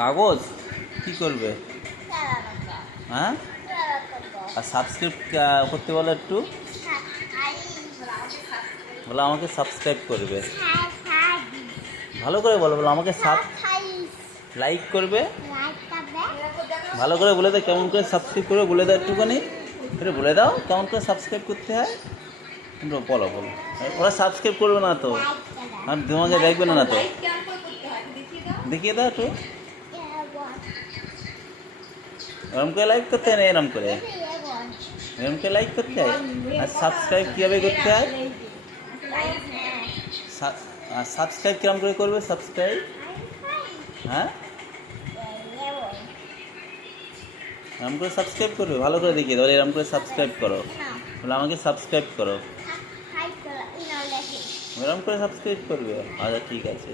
কাগজ কি করবে? হ্যাঁ, আর সাবস্ক্রাইব করতে বলো একটু, বলো আমাকে সাবস্ক্রাইব করবে, ভালো করে বলো, বলো আমাকে লাইক করবে, ভালো করে বলে দাও কেমন করে সাবস্ক্রাইব করবে, বলে দাও একটুখানি, একটু বলে দাও কেমন করে সাবস্ক্রাইব করতে হয়, বলো বলো। ওরা সাবস্ক্রাইব করবে না তো, আর তোমাকে দেখবে না তো, দেখিয়ে দাও একটু, এরম করে লাইক করতে হয় না, এরম করে লাইক করতে হয়। আর সাবস্ক্রাইব কীভাবে করতে হয়? সাবস্ক্রাইব কিরম করে করবে সাবস্ক্রাইব? হ্যাঁ, এরম করে সাবস্ক্রাইব করবে, ভালো করে দেখিয়ে দাও, এরম করে সাবস্ক্রাইব করো, বলে আমাকে সাবস্ক্রাইব করো, এরম করে সাবস্ক্রাইব করবে। আচ্ছা ঠিক আছে।